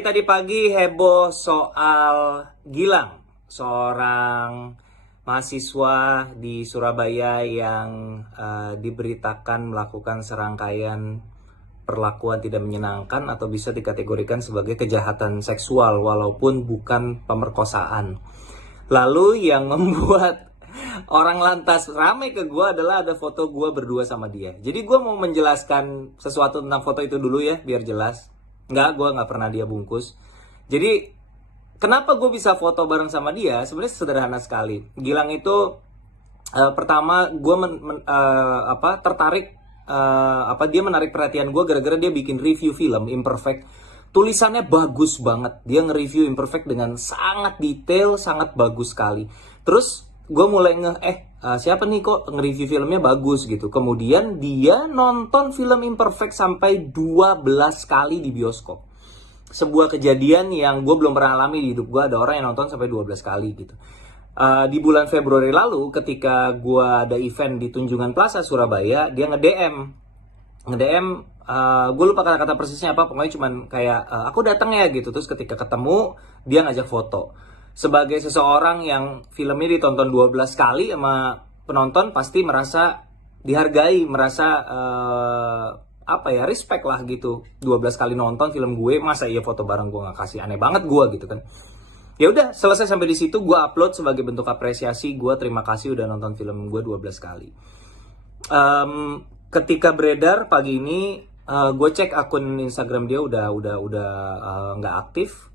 Dari tadi pagi heboh soal Gilang, seorang mahasiswa di Surabaya yang diberitakan melakukan serangkaian perlakuan tidak menyenangkan atau bisa dikategorikan sebagai kejahatan seksual walaupun bukan pemerkosaan. Lalu yang membuat orang lantas ramai ke gue adalah ada foto gue berdua sama dia. Jadi gue mau menjelaskan sesuatu tentang foto itu dulu ya, biar jelas. Gue nggak pernah dia bungkus. Jadi, kenapa gue bisa foto bareng sama dia? Sebenarnya sederhana sekali. Gilang itu, pertama gue tertarik, dia menarik perhatian gue gara-gara dia bikin review film Imperfect. Tulisannya bagus banget. Dia nge-review Imperfect dengan sangat detail, sangat bagus sekali. Terus, gue mulai siapa nih kok nge-review filmnya bagus gitu. Kemudian dia nonton film Imperfect sampai 12 kali di bioskop. Sebuah kejadian yang gue belum pernah alami di hidup gue. Ada orang yang nonton sampai 12 kali gitu. Di bulan Februari lalu ketika gue ada event di Tunjungan Plaza Surabaya, dia nge-DM, gue lupa kata-kata persisnya apa, pokoknya cuman kayak aku datang ya gitu. Terus ketika ketemu dia ngajak foto. Sebagai seseorang yang filmnya ditonton 12 kali sama penonton, pasti merasa dihargai, merasa respect lah gitu. 12 kali nonton film gue, masa iya foto bareng gue nggak kasih, aneh banget gue gitu kan. Ya udah, selesai sampai di situ, gue upload sebagai bentuk apresiasi, gue terima kasih udah nonton film gue 12 kali. Ketika beredar pagi ini, gue cek akun Instagram dia udah nggak aktif.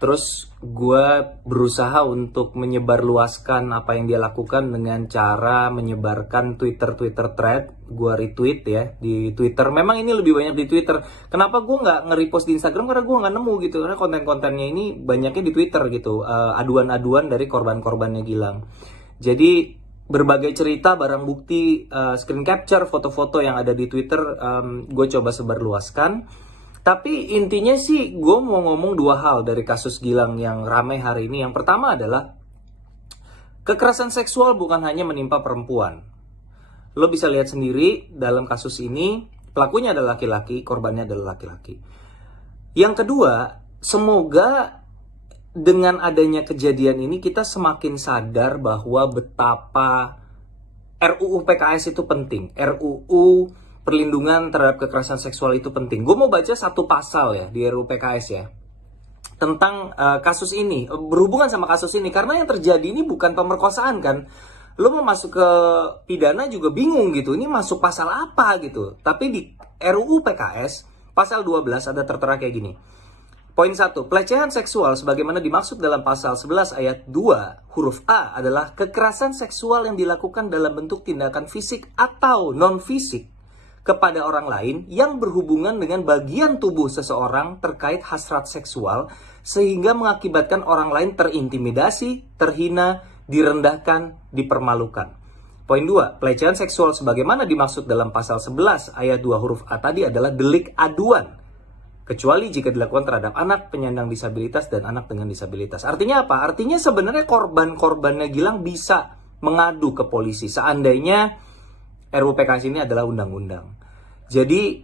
Terus gue berusaha untuk menyebarluaskan apa yang dia lakukan dengan cara menyebarkan Twitter thread. Gue retweet ya di Twitter. Memang ini lebih banyak di Twitter. Kenapa gue nggak nge-repost di Instagram? Karena gue nggak nemu gitu. Karena konten-kontennya ini banyaknya di Twitter gitu. Aduan-aduan dari korban-korbannya Gilang. Jadi berbagai cerita, barang bukti, screen capture, foto-foto yang ada di Twitter, gue coba sebarluaskan. Tapi intinya sih gue mau ngomong dua hal dari kasus Gilang yang ramai hari ini. Yang pertama adalah kekerasan seksual bukan hanya menimpa perempuan. Lo bisa lihat sendiri dalam kasus ini pelakunya adalah laki-laki, korbannya adalah laki-laki. Yang kedua, semoga dengan adanya kejadian ini kita semakin sadar bahwa betapa RUU PKS itu penting. RUU perlindungan terhadap kekerasan seksual itu penting. Gue mau baca satu pasal ya di RUU PKS ya tentang kasus ini, berhubungan sama kasus ini, karena yang terjadi ini bukan pemerkosaan kan. Lo mau masuk ke pidana juga bingung gitu, ini masuk pasal apa gitu. Tapi di RUU PKS pasal 12 ada tertera kayak gini. Poin 1, pelecehan seksual sebagaimana dimaksud dalam pasal 11 ayat 2 huruf A adalah kekerasan seksual yang dilakukan dalam bentuk tindakan fisik atau non-fisik kepada orang lain yang berhubungan dengan bagian tubuh seseorang terkait hasrat seksual sehingga mengakibatkan orang lain terintimidasi, terhina, direndahkan, dipermalukan. Poin 2, pelecehan seksual sebagaimana dimaksud dalam pasal 11 ayat 2 huruf A tadi adalah delik aduan, kecuali jika dilakukan terhadap anak penyandang disabilitas dan anak dengan disabilitas. Artinya apa? Artinya sebenarnya korban-korbannya Gilang bisa mengadu ke polisi seandainya RUU PKS ini adalah undang-undang. Jadi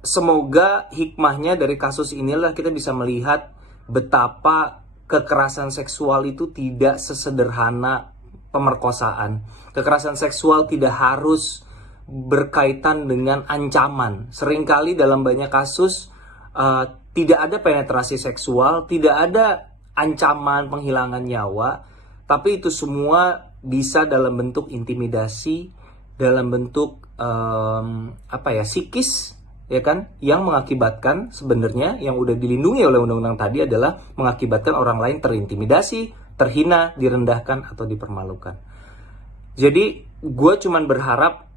semoga hikmahnya dari kasus inilah kita bisa melihat betapa kekerasan seksual itu tidak sesederhana pemerkosaan. Kekerasan seksual tidak harus berkaitan dengan ancaman. Seringkali dalam banyak kasus tidak ada penetrasi seksual, tidak ada ancaman penghilangan nyawa, tapi itu semua bisa dalam bentuk intimidasi, dalam bentuk psikis ya kan, yang mengakibatkan sebenarnya yang udah dilindungi oleh undang-undang tadi adalah mengakibatkan orang lain terintimidasi, terhina, direndahkan atau dipermalukan. Jadi gue cuman berharap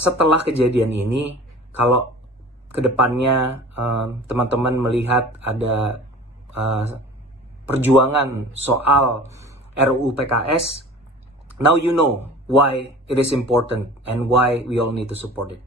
setelah kejadian ini kalau kedepannya teman-teman melihat ada perjuangan soal RUU PKS, now you know why it is important and why we all need to support it.